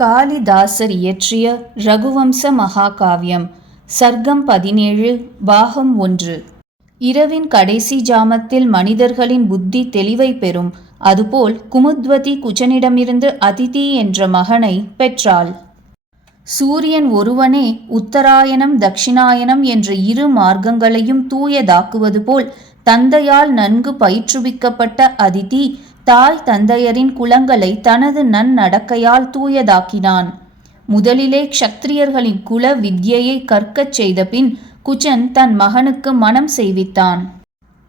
காளிதாசர் இயற்றிய ரகுவம்ச மகாகாவியம் சர்க்கம் 17 பாகம் 1. இரவின் கடைசி ஜாமத்தில் மனிதர்களின் புத்தி தெளிவை பெறும். அதுபோல் குமுத்வதி குஜனிடமிருந்து அதிதி என்ற மகனை பெற்றாள். சூரியன் ஒருவனே உத்தராயணம் தட்சிணாயனம் என்ற இரு மார்க்கங்களையும் தூயதாக்குவது போல் தந்தையால் நன்கு பயிற்றுவிக்கப்பட்ட அதிதி தாய் தந்தையரின் குலங்களை தனது நன்னடக்கையால் தூயதாக்கினான். முதலிலே க்ஷத்திரியர்களின் குல வித்யையை கற்கச் செய்த பின் குஜன் தன் மகனுக்கு மனம் செய்வித்தான்.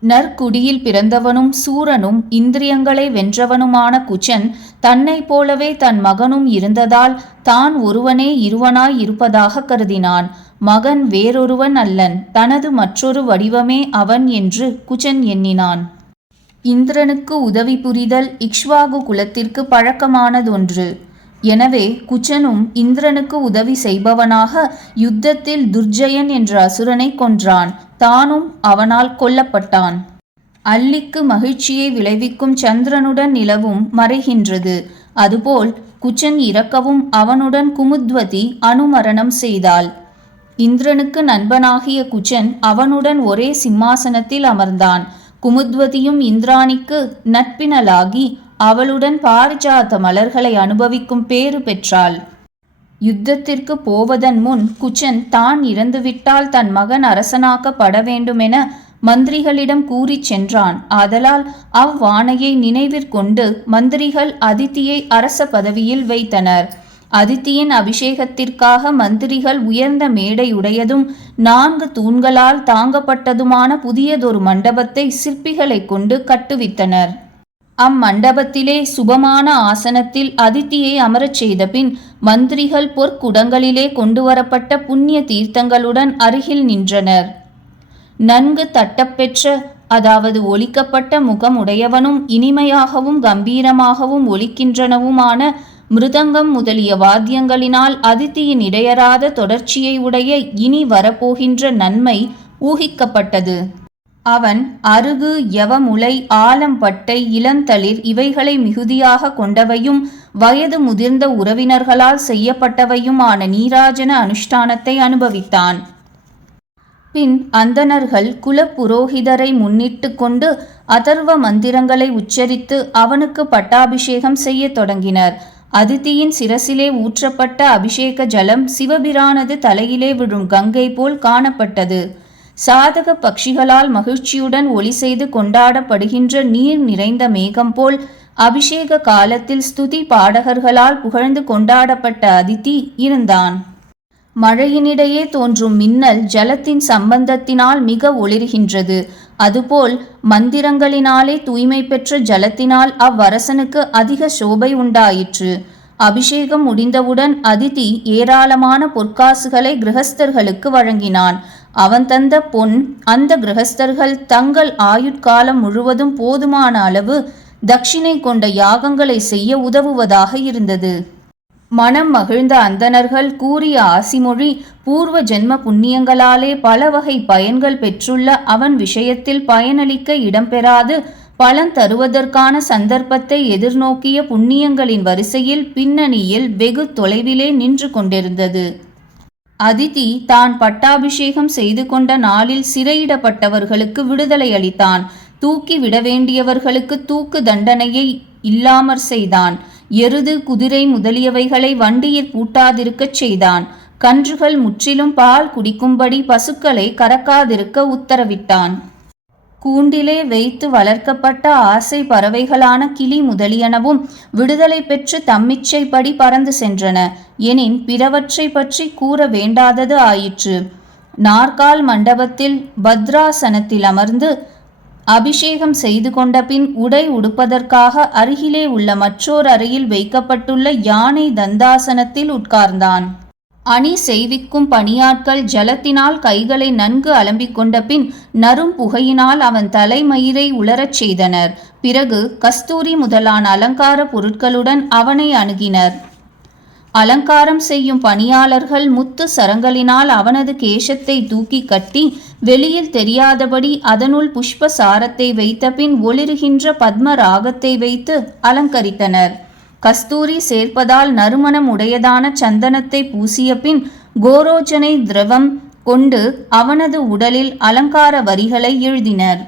நற்குடியில் பிறந்தவனும் சூரனும் இந்திரியங்களை வென்றவனுமான குஜன் தன்னை போலவே தன் மகனும் இருந்ததால் தான் ஒருவனே இருவனாய் இருப்பதாக கருதினான். மகன் வேறொருவன் அல்லன், தனது மற்றொரு வடிவமே அவன் என்று குஜன் எண்ணினான். இந்திரனுக்கு உதவி புரிதல் இக்ஷ்வாகு குலத்திற்கு பழக்கமானதொன்று. எனவே குஜனும் இந்திரனுக்கு உதவி செய்பவனாக யுத்தத்தில் துர்ஜயன் என்ற அசுரனை கொன்றான். தானும் அவனால் கொல்லப்பட்டான். அல்லிக்கு மகிழ்ச்சியை விளைவிக்கும் சந்திரனுடன் நிலவும் மறைகின்றது. அதுபோல் குஜன் இறக்கவும் அவனுடன் குமுத்வதி அனுமரணம் செய்தாள். இந்திரனுக்கு நண்பனாகிய குஜன் அவனுடன் ஒரே சிம்மாசனத்தில் அமர்ந்தான். குமுத்வதியும் இந்திராணிக்கு நட்பினலாகி அவளுடன் பாரிஜாத மலர்களை அனுபவிக்கும் பேறு பெற்றாள். யுத்தத்திற்கு போவதன் முன் குஜன் தான் இறந்துவிட்டால் தன் மகன் அரசனாக்கப்பட வேண்டுமென மந்திரிகளிடம் கூறிச் சென்றான். ஆதலால் அவ்வாணையை நினைவிற்கொண்டு மந்திரிகள் அதித்தியை அரச பதவியில் வைத்தனர். அதித்தியின் அபிஷேகத்திற்காக மந்திரிகள் உயர்ந்த மேடையுடையதும் 4 தூண்களால் தாங்கப்பட்டதுமான புதியதொரு மண்டபத்தை சிற்பிகளை கொண்டு கட்டுவித்தனர். அம்மண்டபத்திலே சுபமான ஆசனத்தில் அதித்தியை அமரச் செய்த பின் மந்திரிகள் பொற்குடங்களிலே கொண்டுவரப்பட்ட புண்ணிய தீர்த்தங்களுடன் அருகில் நின்றனர். நன்கு தட்டப்பெற்ற, அதாவது ஒலிக்கப்பட்ட முகம் உடையவனும் இனிமையாகவும் கம்பீரமாகவும் ஒலிக்கின்றனவுமான மிருதங்கம் முதலிய வாத்தியங்களினால் அதித்தியின் இடையறாத தொடர்ச்சியை உடைய இனி வரப்போகின்ற நன்மை ஊகிக்கப்பட்டது. அவன் அருகு, யவமுலை, ஆலம்பட்டை, இளந்தளிர் இவைகளை மிகுதியாக கொண்டவையும் வயது முதிர்ந்த உறவினர்களால் செய்யப்பட்டவையுமான நீராஜன அனுஷ்டானத்தை அனுபவித்தான். பின் அந்தணர்கள் குல புரோகிதரை முன்னிட்டு கொண்டு அதர்வ மந்திரங்களை உச்சரித்து அவனுக்கு பட்டாபிஷேகம் செய்ய தொடங்கினர். அதித்தியின் சிரசிலே ஊற்றப்பட்ட அபிஷேக ஜலம் சிவபிரானது தலையிலே விழும் கங்கை போல் காணப்பட்டது. சாதக பட்சிகளால் மகிழ்ச்சியுடன் ஒலி செய்து கொண்டாடப்படுகின்ற நீர் நிறைந்த மேகம் போல் அபிஷேக காலத்தில் ஸ்துதி பாடகர்களால் புகழ்ந்து கொண்டாடப்பட்ட அதித்தி இருந்தான். மழையினிடையே தோன்றும் மின்னல் ஜலத்தின் சம்பந்தத்தினால் மிக ஒளிர்கின்றது. அதுபோல் மந்திரங்களினாலே தூய்மை பெற்ற ஜலத்தினால் அவ்வரசனுக்கு அதிக சோபை உண்டாயிற்று. அபிஷேகம் முடிந்தவுடன் அதித்தி ஏராளமான பொற்காசுகளை கிரகஸ்தர்களுக்கு வழங்கினான். அவன் தந்த பொன் அந்த கிரகஸ்தர்கள் தங்கள் ஆயுட்காலம் முழுவதும் போதுமான அளவு தட்சிணை கொண்ட யாகங்களை செய்ய உதவுவதாக இருந்தது. மனம் மகிழ்ந்த அந்தணர்கள் கூறிய ஆசிமொழி பூர்வ ஜென்ம புண்ணியங்களாலே பல வகை பயன்கள் பெற்றுள்ள அவன் விஷயத்தில் பயனளிக்க இடம்பெறாது பலன் தருவதற்கான சந்தர்ப்பத்தை எதிர்நோக்கிய புண்ணியங்களின் வரிசையில் பின்னணியில் வெகு தொலைவிலே நின்று கொண்டிருந்தது. அதித்தி தான் பட்டாபிஷேகம் செய்து கொண்ட நாளில் சிறையிடப்பட்டவர்களுக்கு விடுதலை அளித்தான். தூக்கி விட வேண்டியவர்களுக்கு தூக்கு தண்டனையை இல்லாமற் செய்தான். எருது, குதிரை முதலியவைகளை வண்டியில் பூட்டாதிருக்கச் செய்தான். கன்றுகள் முற்றிலும் பால் குடிக்கும்படி பசுக்களை கறக்காதிருக்க உத்தரவிட்டான். கூண்டிலே வைத்து வளர்க்கப்பட்ட ஆசை பறவைகளான கிளி முதலியனவும் விடுதலை பெற்று தம்மிச்சைப்படி பறந்து சென்றன. எனின் பிறவற்றை பற்றி கூற வேண்டாதது ஆயிற்று. நாற்கால் மண்டபத்தில் பத்ராசனத்தில் அமர்ந்து அபிஷேகம் செய்து கொண்ட பின் உடை உடுப்பதற்காக அருகிலே உள்ள மற்றோர் அறையில் வைக்கப்பட்டுள்ள யானை தந்தாசனத்தில் உட்கார்ந்தான். அணி செய்விக்கும் பணியாட்கள் ஜலத்தினால் கைகளை நன்கு அலம்பிக் கொண்ட பின் நறும் புகையினால் அவன் தலைமயிரை உலரச் செய்தனர். பிறகு கஸ்தூரி முதலான அலங்கார பொருட்களுடன் அவனை அணுகினர். அலங்காரம் செய்யும் பணியாளர்கள் முத்து சரங்களினால் அவனது கேசத்தை தூக்கி கட்டி வெளியில் தெரியாதபடி அதனுள் புஷ்ப சாரத்தை வைத்த பின் ஒளிருகின்ற பத்ம ராகத்தை வைத்து அலங்கரித்தனர். கஸ்தூரி சேர்ப்பதால் நறுமணம் உடையதான சந்தனத்தை பூசிய பின் கோரோஜனை திரவம் கொண்டு அவனது உடலில் அலங்கார வரிகளை எழுதினர்.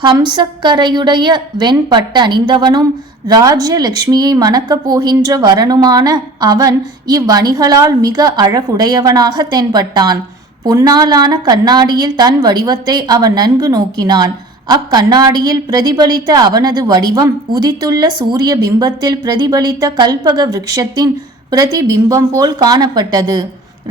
ஹம்சக்கரையுடைய வெண்பட்டு அணிந்தவனும் ராஜ்யலட்சுமியை மணக்கப் போகின்ற வரனுமான அவன் இவ்வணிகளால் மிக அழகுடையவனாக தென்பட்டான். பொன்னாலான கண்ணாடியில் தன் வடிவத்தை அவன் நன்கு நோக்கினான். அக்கண்ணாடியில் பிரதிபலித்த அவனது வடிவம் உதித்துள்ள சூரிய பிம்பத்தில் பிரதிபலித்த கல்பக விருட்சத்தின் பிரதிபிம்பம் போல் காணப்பட்டது.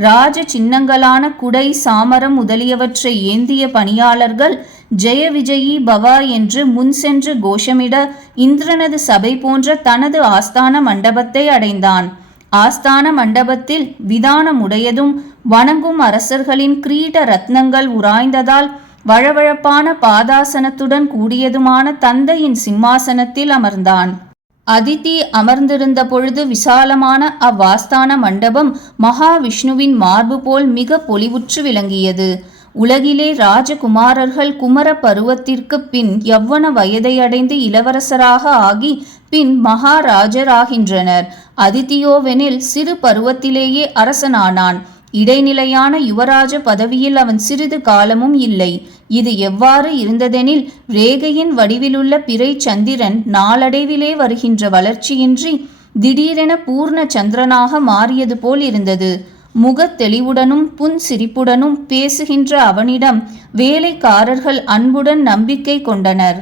ராஜ சின்னங்களான குடை, சாமரம் முதலியவற்றை ஏந்திய பணியாளர்கள் ஜெய விஜயி பவா என்று முன் சென்று கோஷமிட இந்திரனது சபை போன்ற தனது ஆஸ்தான மண்டபத்தை அடைந்தான். ஆஸ்தான மண்டபத்தில் விதானமுடையதும் வணங்கும் அரசர்களின் கிரீட ரத்னங்கள் உராய்ந்ததால் வழவழப்பான பாதாசனத்துடன் கூடியதுமான தந்தையின் சிம்மாசனத்தில் அமர்ந்தான். அதிதி அமர்ந்திருந்த பொழுது விசாலமான அவ்வாஸ்தான மண்டபம் மகாவிஷ்ணுவின் மார்பு போல் மிக பொலிவுற்று விளங்கியது. உலகிலே ராஜகுமாரர்கள் குமர பருவத்திற்கு பின் யவ்வன வயதை அடைந்து இளவரசராக ஆகி பின் மகாராஜராகின்றனர். அதிதியோவெனில் சிறு பருவத்திலேயே அரசனானான். இடைநிலையான யுவராஜ பதவியில் அவன் சிறிது காலமும் இல்லை. இது எவ்வாறு இருந்ததெனில், ரேகையின் வடிவிலுள்ள பிறை சந்திரன் நாளடைவிலே வருகின்ற வளர்ச்சியின்றி திடீரென பூர்ண சந்திரனாக மாறியது போல் இருந்தது. முகத் தெளிவுடனும் புன்சிரிப்புடனும் பேசுகின்ற அவனிடம் வேலைக்காரர்கள் அன்புடன் நம்பிக்கை கொண்டனர்.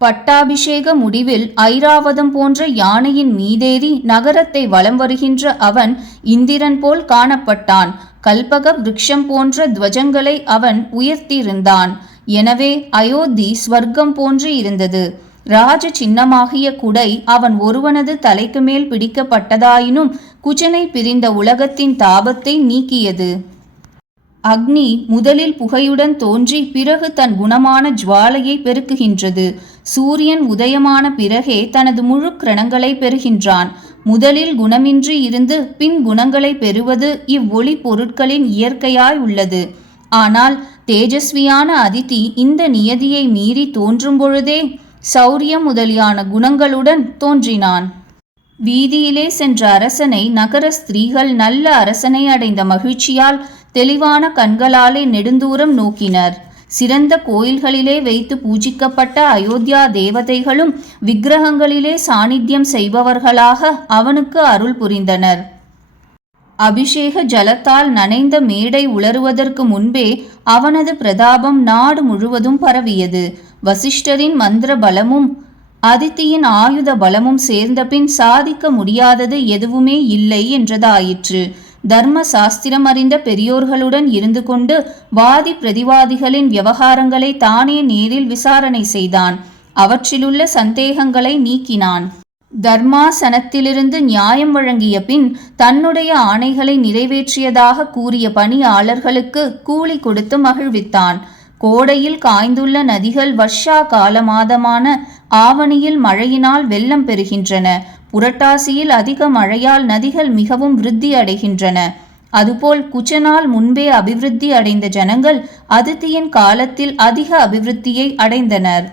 பட்டாபிஷேக முடிவில் ஐராவதம் போன்ற யானையின் மீதேறி நகரத்தை வலம் வருகின்ற அவன் இந்திரன் போல் காணப்பட்டான். கல்பக விருட்சம் போன்ற துவஜங்களை அவன் உயர்த்தியிருந்தான். எனவே அயோத்தி ஸ்வர்க்கம் போன்று இருந்தது. ராஜ சின்னமாகிய குடை அவன் ஒருவனது தலைக்கு மேல் பிடிக்கப்பட்டதாயினும் குஜனை பிரிந்த உலகத்தின் தாபத்தை நீக்கியது. அக்னி முதலில் புகையுடன் தோன்றி பிறகு தன் குணமான ஜுவாலையை பெருக்குகின்றது. சூரியன் உதயமான பிறகே தனது முழு கிரணங்களை பெறுகின்றான். முதலில் குணமின்றி இருந்து பின் குணங்களை பெறுவது இவ்வொளி பொருட்களின் இயற்கையாய் உள்ளது. ஆனால் தேஜஸ்வியான அதிதி இந்த நியதியை மீறி தோன்றும் பொழுதே சௌரியம் முதலியான குணங்களுடன் தோன்றினான். வீதியிலே சென்ற அரசனை நகர ஸ்திரீகள் நல்ல அரசனை அடைந்த மகிழ்ச்சியால் தெளிவான கண்களாலே நெடுந்தூரம் நோக்கினர். சிறந்த கோயில்களிலே வைத்து பூஜிக்கப்பட்ட அயோத்தியா தேவதைகளும் விக்கிரகங்களிலே சாநித்தியம் செய்பவர்களாக அவனுக்கு அருள் புரிந்தனர். அபிஷேக ஜலத்தால் நனைந்த மேடை உலருவதற்கு முன்பே அவனது பிரதாபம் நாடு முழுவதும் பரவியது. வசிஷ்டரின் மந்திர பலமும் அதித்தியின் ஆயுத பலமும் சேர்ந்தபின் சாதிக்க முடியாதது எதுவுமே இல்லை என்றதாயிற்று. தர்ம சாஸ்திரம் அறிந்த பெரியோர்களுடன் இருந்து கொண்டு வாதி பிரதிவாதிகளின் விவகாரங்களை தானே நேரில் விசாரணை செய்தான். அவற்றிலுள்ள சந்தேகங்களை நீக்கினான். தர்மாசனத்திலிருந்து நியாயம் வழங்கிய பின் தன்னுடைய ஆணைகளை நிறைவேற்றியதாக கூறிய பணியாளர்களுக்கு கூலி கொடுத்து மகிழ்வித்தான். கோடையில் காய்ந்துள்ள நதிகள் வர்ஷா கால மாதமான ஆவணியில் மழையினால் வெள்ளம் பெறுகின்றன. புரட்டாசியில் அதிக மழையால் நதிகள் மிகவும் விருத்தி அடைகின்றன. அதுபோல் குச்சனால் முன்பே அபிவிருத்தி அடைந்த ஜனங்கள் அதிதியின் காலத்தில் அதிக அபிவிருத்தியை அடைந்தனர்.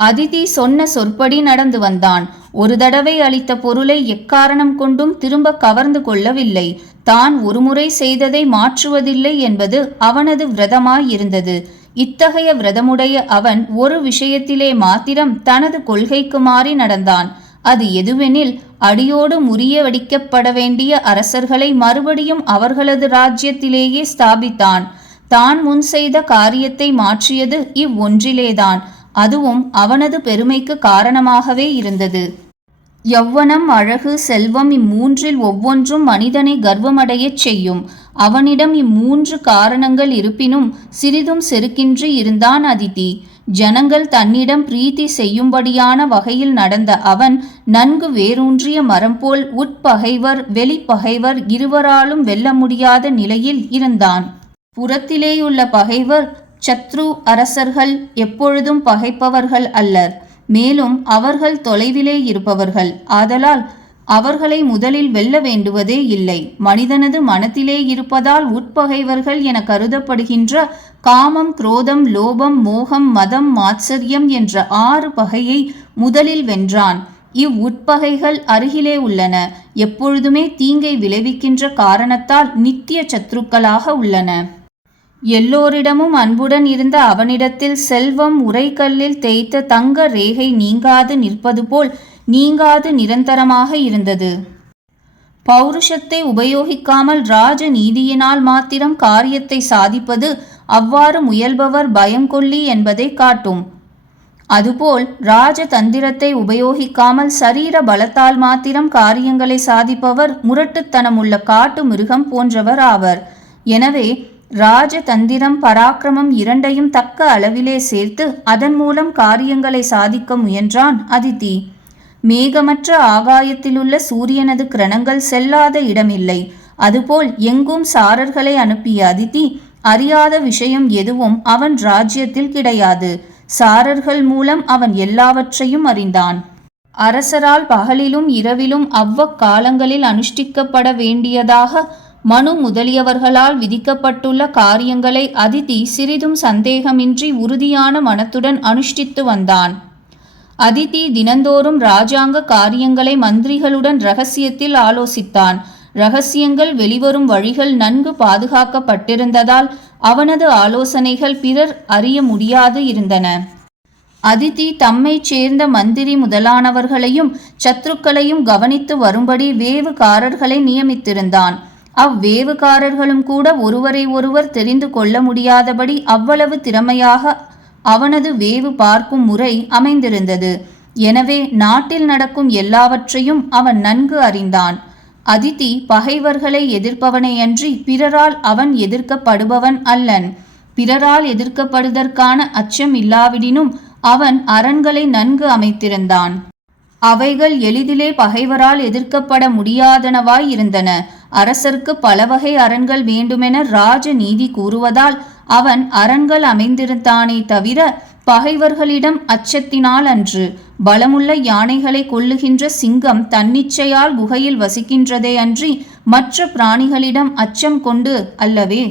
அதிதி சொன்ன சொற்படி நடந்து வந்தான். ஒரு தடவை அளித்த பொருளை எக்காரணம் கொண்டும் திரும்ப கவர்ந்து கொள்ளவில்லை. தான் ஒருமுறை செய்ததை மாற்றுவதில்லை என்பது அவனது விரதமாயிருந்தது. இத்தகைய விரதமுடைய அவன் ஒரு விஷயத்திலே மாத்திரம் தனது கொள்கைக்கு மாறி நடந்தான். அது எதுவெனில், அடியோடு முறியடிக்கப்பட வேண்டிய அரசர்களை மறுபடியும் அவர்களது ராஜ்யத்திலேயே ஸ்தாபித்தான். தான் முன் செய்த காரியத்தை மாற்றியது இவ்வொன்றிலேதான். அதுவும் அவனது பெருமைக்கு காரணமாகவே இருந்தது. யௌவனம், அழகு, செல்வம் இம்மூன்றில் ஒவ்வொன்றும் மனிதனை கர்வமடையச் செய்யும். அவனிடம் இம்மூன்று காரணங்கள் இருப்பினும் சிறிதும் செருக்கின்றி இருந்தான் அதிதி. ஜனங்கள் தன்னிடம் பிரீத்தி செய்யும்படியான வகையில் நடந்த அவன் நன்கு வேரூன்றிய மரம் போல் உட்பகைவர் வெளிப்பகைவர் இருவராலும் வெல்ல முடியாத நிலையில் இருந்தான். புறத்திலேயுள்ள பகைவர் சத்ரு அரசர்கள் எப்பொழுதும் பகைப்பவர்கள் அல்லர். மேலும் அவர்கள் தொலைவிலே இருப்பவர்கள். ஆதலால் அவர்களை முதலில் வெல்ல வேண்டுவதே இல்லை. மனிதனது மனத்திலே இருப்பதால் உட்பகைவர்கள் என கருதப்படுகின்ற காமம், குரோதம், லோபம், மோகம், மதம், மாத்சரியம் என்ற 6 பகையை முதலில் வென்றான். இவ்வுட்பகைகள் அருகிலே உள்ளன. எப்பொழுதுமே தீங்கை விளைவிக்கின்ற காரணத்தால் நித்திய சத்ருக்களாக உள்ளன. எல்லோரிடமும் அன்புடன் இருந்த அவனிடத்தில் செல்வம் உரைக்கல்லில் தேய்த்த தங்க ரேகை நீங்காது நிற்பது போல் நீங்காது நிரந்தரமாக இருந்தது. பௌருஷத்தை உபயோகிக்காமல் ராஜ நீதியினால் மாத்திரம் காரியத்தை சாதிப்பது அவ்வாறு முயல்பவர் பயங்கொள்ளி என்பதை காட்டும். அதுபோல் ராஜதந்திரத்தை உபயோகிக்காமல் சரீர பலத்தால் மாத்திரம் காரியங்களை சாதிப்பவர் முரட்டுத்தனமுள்ள காட்டு மிருகம் போன்றவர் ஆவர். எனவே ராஜதந்திரம் பராக்கிரமம் இரண்டையும் தக்க அளவிலே சேர்த்து அதன் மூலம் காரியங்களை சாதிக்க முயன்றான் அதிதி. மேகமற்ற ஆகாயத்திலுள்ள சூரியனது கிரணங்கள் செல்லாத இடமில்லை. அதுபோல் எங்கும் சாரர்களை அனுப்பிய அதிதி அறியாத விஷயம் எதுவும் அவன் ராஜ்யத்தில் கிடையாது. சாரர்கள் மூலம் அவன் எல்லாவற்றையும் அறிந்தான். அரசரால் பகலிலும் இரவிலும் அவ்வக்காலங்களில் அனுஷ்டிக்கப்பட வேண்டியதாக மனு முதலியவர்களால் விதிக்கப்பட்டுள்ள காரியங்களை அதிதி சிறிதும் சந்தேகமின்றி உறுதியான மனத்துடன் அனுஷ்டித்து வந்தான். அதிதி தினந்தோறும் இராஜாங்க காரியங்களை மந்திரிகளுடன் இரகசியத்தில் ஆலோசித்தான். இரகசியங்கள் வெளிவரும் வழிகள் நன்கு பாதுகாக்கப்பட்டிருந்ததால் அவனது ஆலோசனைகள் பிறர் அறிய முடியாது இருந்தன. அதிதி தம்மைச் சேர்ந்த மந்திரி முதலானவர்களையும் சத்ருக்களையும் கவனித்து வரும்படி வேவுகாரர்களை நியமித்திருந்தான். அவ்வேவுகாரர்களும் கூட ஒருவரை ஒருவர் தெரிந்து கொள்ள முடியாதபடி அவ்வளவு திறமையாக அவனது வேவு பார்க்கும் முறை அமைந்திருந்தது. எனவே நாட்டில் நடக்கும் எல்லாவற்றையும் அவன் நன்கு அறிந்தான். அதிதி பகைவர்களை எதிர்ப்பவனையன்றி பிறரால் அவன் எதிர்க்கப்படுபவன் அல்லன். பிறரால் எதிர்க்கப்படுவதற்கான அச்சம் இல்லாவிடினும் அவன் அரண்களை நன்கு அமைத்திருந்தான். அவைகள் எளிதிலே பகைவரால் எதிர்க்கப்பட முடியாதனவாய் இருந்தன. அரசருக்கு பலவகை அரண்கள் வேண்டுமென ராஜ நீதி கூறுவதால் அவன் அரண்கள் அமைந்திருந்தானே தவிர பகைவர்களிடம் அச்சத்தினால் அன்று. பலமுள்ள யானைகளை கொல்லுகின்ற சிங்கம் தன்னிச்சையால் குகையில் வசிக்கின்றதே அன்றி மற்ற பிராணிகளிடம் அச்சம் கொண்டு அல்லவே.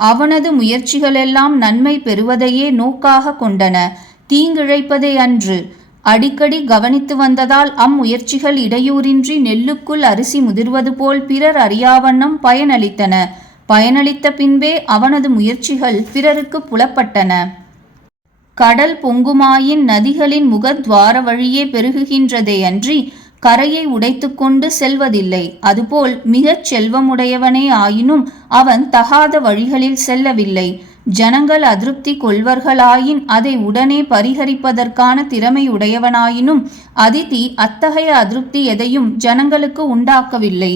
அவனது முயற்சிகளெல்லாம் நன்மை பெறுவதையே நோக்காக கொண்டன, தீங்கிழைப்பதே அன்று. அடிக்கடி கவனித்து வந்ததால் அம்முயற்சிகள் இடையூறின்றி நெல்லுக்குள் அரிசி முதிர்வது போல் பிறர் அறியாவண்ணம் பயனளித்தன. பயனளித்த பின்பே அவனது முயற்சிகள் பிறருக்கு புலப்பட்டன. கடல் பொங்குமாயின் நதிகளின் முகத்வார வழியே பெருகுகின்றதே அன்றி கரையை உடைத்து கொண்டு செல்வதில்லை. அதுபோல் மிகச் செல்வமுடையவனே ஆயினும் அவன் தகாத வழிகளில் செல்லவில்லை. ஜனங்கள் அதிருப்தி கொள்வர்களாயின் அதை உடனே பரிகரிப்பதற்கான திறமை உடையவனாயினும் அதிதி அத்தகைய அதிருப்தி எதையும் ஜனங்களுக்கு உண்டாக்கவில்லை.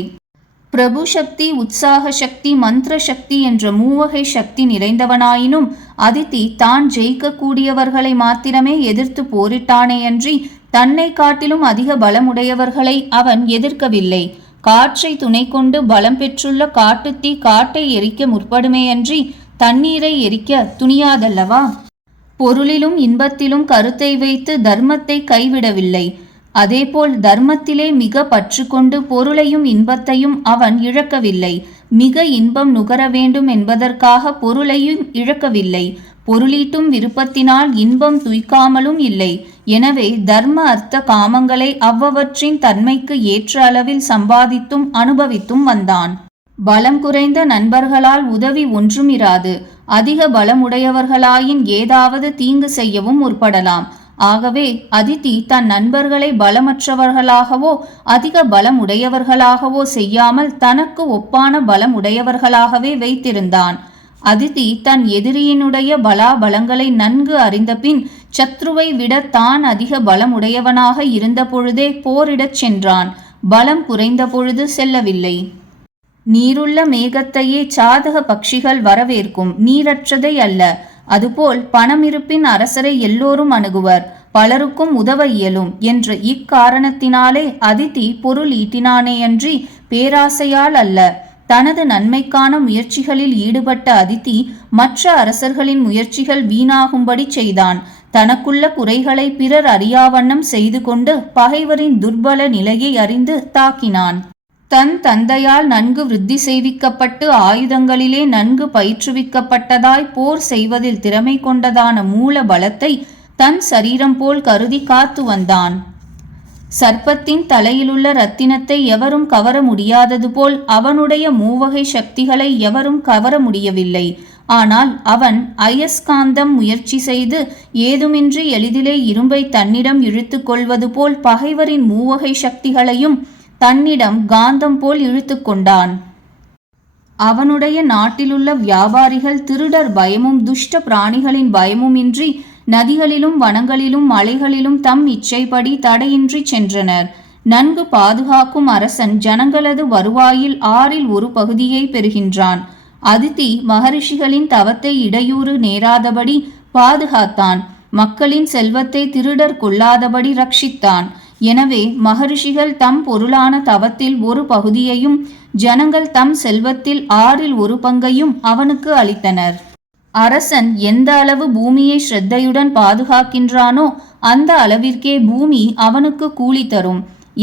பிரபு சக்தி, உற்சாக சக்தி, மந்திர சக்தி என்ற மூவகை சக்தி நிறைந்தவனாயினும் அதிதி தான் ஜெயிக்கக்கூடியவர்களை மாத்திரமே எதிர்த்து போரிட்டானேயன்றி தன்னை காட்டிலும் அதிக பலமுடையவர்களை அவன் எதிர்க்கவில்லை. காற்றை துணை கொண்டு பலம் பெற்றுள்ள காட்டுத்தீ காட்டை எரிக்க முற்படுமேயன்றி தண்ணீரை எரிக்க துணியாதல்லவா? பொருளிலும் இன்பத்திலும் கருத்தை வைத்து தர்மத்தை கைவிடவில்லை. அதேபோல் தர்மத்திலே மிக பற்று கொண்டு பொருளையும் இன்பத்தையும் அவன் இழக்கவில்லை. மிக இன்பம் நுகர வேண்டும் என்பதற்காக பொருளையும் இழக்கவில்லை. பொருளீட்டும் விருப்பத்தினால் இன்பம் துய்க்காமலும் இல்லை. எனவே தர்ம அர்த்த காமங்களை அவ்வவற்றின் தன்மைக்கு ஏற்ற அளவில் சம்பாதித்தும் அனுபவித்தும் வந்தான். பலம் குறைந்த நண்பர்களால் உதவி ஒன்றும் இராது. அதிக பலமுடையவர்களாயின் ஏதாவது தீங்கு செய்யவும் முற்படலாம். ஆகவே அதிதி தன் நண்பர்களை பலமற்றவர்களாகவோ அதிக பலமுடையவர்களாகவோ செய்யாமல் தனக்கு ஒப்பான பலமுடையவர்களாகவே வைத்திருந்தான். அதிதி தன் எதிரியினுடைய பலாபலங்களை நன்கு அறிந்தபின் சத்ருவை விட தான் அதிக பலமுடையவனாக இருந்த பொழுதே போரிடச் சென்றான். பலம் குறைந்த பொழுது செல்லவில்லை. நீருள்ள மேகத்தையே சாதக பட்சிகள் வரவேற்கும், நீரற்றதை அல்ல. அதுபோல் பணம் இருப்பின் அரசரை எல்லோரும் அணுகுவர், பலருக்கும் உதவ இயலும் என்ற இக்காரணத்தினாலே அதிதி பொருள் ஈட்டினானேயன்றி பேராசையால் அல்ல. தனது நன்மைக்கான முயற்சிகளில் ஈடுபட்ட அதிதி மற்ற அரசர்களின் முயற்சிகள் வீணாகும்படி செய்தான். தனக்குள்ள குறைகளை பிறர் அறியாவண்ணம் செய்து கொண்டு பகைவரின் துர்பல நிலையை அறிந்து தாக்கினான். தன் தந்தையால் நன்கு விருத்தி செய்விக்கப்பட்டு ஆயுதங்களிலே நன்கு பயிற்றுவிக்கப்பட்டதாய் போர் செய்வதில் திறமை கொண்டதான மூல பலத்தை தன் சரீரம் போல் கருதி காத்து வந்தான். சர்ப்பத்தின் தலையிலுள்ள இரத்தினத்தை எவரும் கவர முடியாதது போல் அவனுடைய மூவகை சக்திகளை எவரும் கவர முடியவில்லை. ஆனால் அவன் அயஸ்காந்தம் முயற்சி செய்து ஏதுமின்றி எளிதிலே இரும்பை தன்னிடம் இழுத்து கொள்வது போல் பகைவரின் மூவகை சக்திகளையும் தன்னிடம் காந்தம் போல் இழுத்து கொண்டான். அவனுடைய நாட்டிலுள்ள வியாபாரிகள் திருடர் பயமும் துஷ்ட பிராணிகளின் பயமும் இன்றி நதிகளிலும் வனங்களிலும் மலைகளிலும் தம் இச்சைப்படி தடையின்றி சென்றனர். நன்கு பாதுகாக்கும் அரசன் ஜனங்களது வருவாயில் 1/6 பகுதியை பெறுகின்றான். அதிதி மகரிஷிகளின் தவத்தை இடையூறு நேராதபடி பாதுகாத்தான். மக்களின் செல்வத்தை திருடர் கொள்ளாதபடி ரட்சித்தான். எனவே மகரிஷிகள் தம் பொருளான தவத்தில் 1 பகுதியையும் ஜனங்கள் தம் செல்வத்தில் 1/6 பங்கையும் அவனுக்கு அளித்தனர். அரசன் எந்த அளவு பூமியை ஸ்ரத்தையுடன் பாதுகாக்கின்றானோ அந்த அளவிற்கே பூமி அவனுக்கு கூலி தரும்.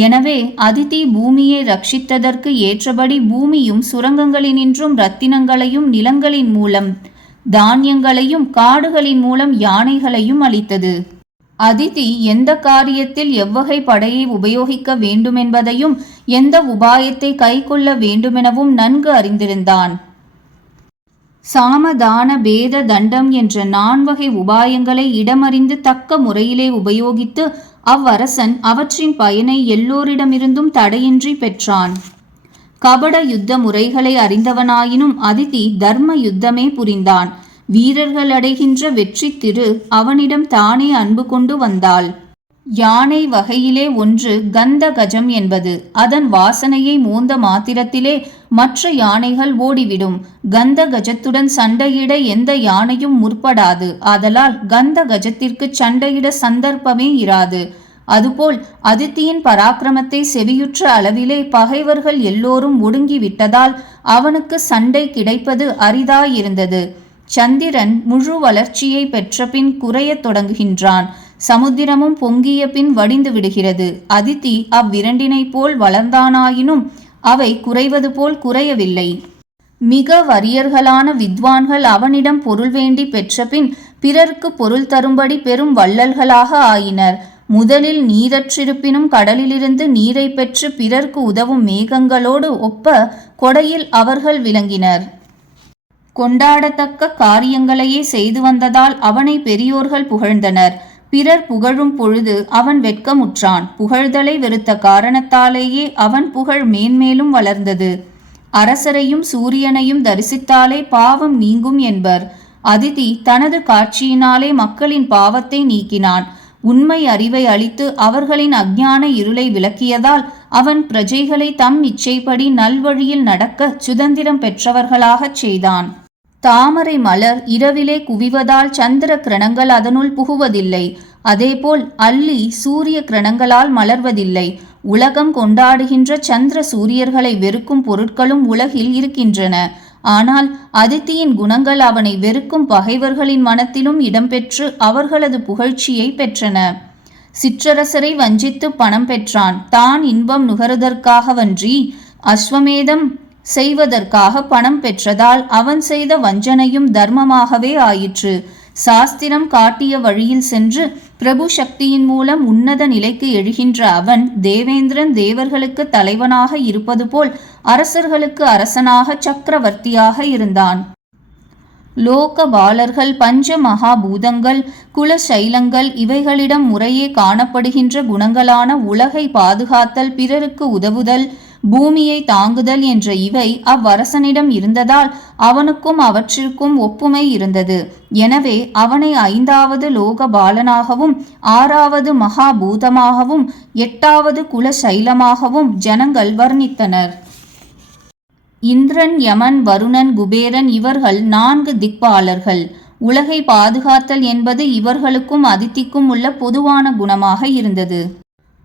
எனவே அதிதி பூமியை ரட்சித்ததற்கு ஏற்றபடி பூமியும் சுரங்கங்களினின்றும் இரத்தினங்களையும் நிலங்களின் மூலம் தானியங்களையும் காடுகளின் மூலம் யானைகளையும் அளித்தது. அதிதி எந்த காரியத்தில் எவ்வகை படையை உபயோகிக்க வேண்டுமென்பதையும் எந்த உபாயத்தை கைக்கொள்ள வேண்டுமெனவும் நன்கு அறிந்திருந்தான். சாமதான பேத தண்டம் என்ற 4 வகை உபாயங்களை இடமறிந்து தக்க முறையிலே உபயோகித்து அவ்வரசன் அவற்றின் பயனை எல்லோரிடமிருந்தும் தடையின்றி பெற்றான். கபட யுத்த முறைகளை அறிந்தவனாயினும் அதிதி தர்ம யுத்தமே புரிந்தான். வீரர்கள் அடைகின்ற வெற்றி திரு அவனிடம் தானே அன்பு கொண்டு வந்தாள். யானை வகையிலே ஒன்று கந்த கஜம் என்பது. அதன் வாசனையை மோந்த மாத்திரத்திலே மற்ற யானைகள் ஓடிவிடும். கந்த கஜத்துடன் சண்டையிட எந்த யானையும் முற்படாது. ஆதலால் கந்த கஜத்திற்கு சண்டையிட சந்தர்ப்பமே இராது. அதுபோல் அதித்தியின் பராக்கிரமத்தை செவியுற்ற அளவிலே பகைவர்கள் எல்லோரும் ஒடுங்கிவிட்டதால் அவனுக்கு சண்டை கிடைப்பது அரிதாயிருந்தது. சந்திரன் முழு வளர்ச்சியை பெற்றபின் குறையத் தொடங்குகின்றான். சமுத்திரமும் பொங்கிய பின் வடிந்து விடுகிறது. அதித்தி அவ்விரண்டினை போல் வளர்ந்தானாயினும் அவை குறைவது போல் குறையவில்லை. மிக வறியர்களான வித்வான்கள் அவனிடம் பொருள் வேண்டி பெற்றபின் பிறர்க்கு பொருள் தரும்படி பெரும் வள்ளல்களாக ஆயினர். முதலில் நீரற்றிருப்பினும் கடலிலிருந்து நீரை பெற்று பிறர்க்கு உதவும் மேகங்களோடு ஒப்ப கொடையில் அவர்கள் விளங்கினர். கொண்டாடத்தக்க காரியங்களையே செய்து வந்ததால் அவனை பெரியோர்கள் புகழ்ந்தனர். பிறர் புகழும் பொழுது அவன் வெட்கமுற்றான். புகழ்தலை வெறுத்த காரணத்தாலேயே அவன் புகழ் மேன்மேலும் வளர்ந்தது. அரசரையும் சூரியனையும் தரிசித்தாலே பாவம் நீங்கும் என்பர். அதிதி தனது காட்சியினாலே மக்களின் பாவத்தை நீக்கினான். உண்மை அறிவை அளித்து அவர்களின் அஞ்ஞான இருளை விளக்கியதால் அவன் பிரஜைகளை தம் இச்சைப்படி நல்வழியில் நடக்க சுதந்திரம் பெற்றவர்களாகச் செய்தான். தாமரை மலர் இரவிலே குவிவதால் சந்திர கிரணங்கள் அதனுள் புகுவதில்லை. அதேபோல் அல்லி சூரிய கிரணங்களால் மலர்வதில்லை. உலகம் கொண்டாடுகின்ற சந்திர சூரியர்களை வெறுக்கும் பொருட்களும் உலகில் இருக்கின்றன. ஆனால் அதித்தியின் குணங்கள் அவனை வெறுக்கும் பகைவர்களின் மனத்திலும் இடம்பெற்று அவர்களது புகழ்ச்சியை பெற்றன. சிற்றரசரை வஞ்சித்து பணம் பெற்றான். தான் இன்பம் நுகருதற்காகவன்றி அஸ்வமேதம் செய்வதற்காக பணம் பெற்றதால் அவன் செய்த வஞ்சனையும் தர்மமாகவே ஆயிற்று. சாஸ்திரம் காட்டிய வழியில் சென்று பிரபு சக்தியின் மூலம் உன்னத நிலைக்கு எழுகின்ற அவன் தேவேந்திரன் தேவர்களுக்கு தலைவனாக இருப்பது போல் அரசர்களுக்கு அரசனாக சக்கரவர்த்தியாக இருந்தான். லோகபாலர்கள் பஞ்ச மகாபூதங்கள் குலசைலங்கள் இவைகளிடம் முறையே காணப்படுகின்ற குணங்களான உலகை பாதுகாத்தல் பிறருக்கு உதவுதல் பூமியை தாங்குதல் என்ற இவை அவ்வரசனிடம் இருந்ததால் அவனுக்கும் அவற்றிற்கும் ஒப்புமை இருந்தது. எனவே அவனை 5வது லோகபாலனாகவும் 6வது மகாபூதமாகவும் 8வது குலசைலமாகவும் ஜனங்கள் வர்ணித்தனர். இந்திரன் யமன் வருணன் குபேரன் இவர்கள் 4 திக்பாலர்கள். உலகை பாதுகாத்தல் என்பது இவர்களுக்கும் அதித்திக்கும் உள்ள பொதுவான குணமாக இருந்தது.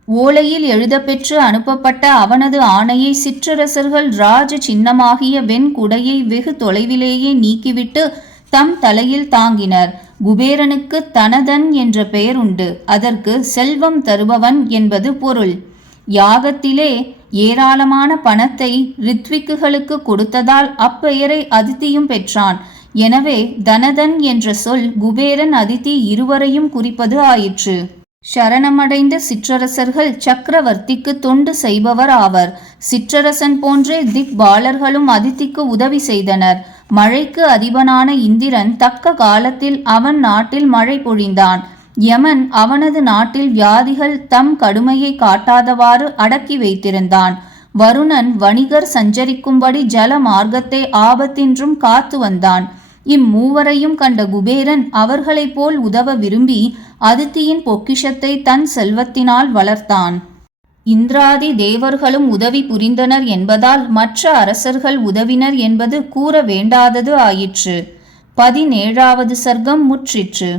ஓலையில் எழுதப்பெற்று அனுப்பப்பட்ட அவனது ஆணையை சிற்றரசர்கள் ராஜ சின்னமாகிய வெண்குடையை வெகு தொலைவிலேயே நீக்கிவிட்டு தம் தலையில் தாங்கினர். குபேரனுக்கு தனதன் என்ற பெயர் உண்டு. அதற்கு செல்வம் தருபவன் என்பது பொருள். யாகத்திலே ஏராளமான பணத்தை ரித்விக்குகளுக்கு கொடுத்ததால் அப்பெயரை அதித்தியும் பெற்றான். எனவே தனதன் என்ற சொல் குபேரன் அதித்தி இருவரையும் குறிப்பது ஆயிற்று. சரணமடைந்த சிற்றரசர்கள் சக்கரவர்த்திக்கு தொண்டு செய்பவர் ஆவர். சிற்றரசன் போன்றே திக்பாலர்களும் அதித்திக்கு உதவி செய்தனர். மழைக்கு அதிபனான இந்திரன் தக்க காலத்தில் அவன் நாட்டில் மழை பொழிந்தான். யமன் அவனது நாட்டில் வியாதிகள் தம் கடுமையை காட்டாதவாறு அடக்கி வைத்திருந்தான். வருணன் வணிகர் சஞ்சரிக்கும்படி ஜல மார்க்கத்தை ஆபத்தின்றும் காத்து வந்தான். இம்மூவரையும் கண்ட குபேரன் அவர்களைப் போல் உதவ விரும்பி அதித்தியின் பொக்கிஷத்தை தன் செல்வத்தினால் வளர்த்தான். இந்திராதி தேவர்களும் உதவி புரிந்தனர் என்பதால் மற்ற அரசர்கள் உதவினர் என்பது கூற வேண்டாதது ஆயிற்று. 17வது சர்க்கம் முற்றிற்று.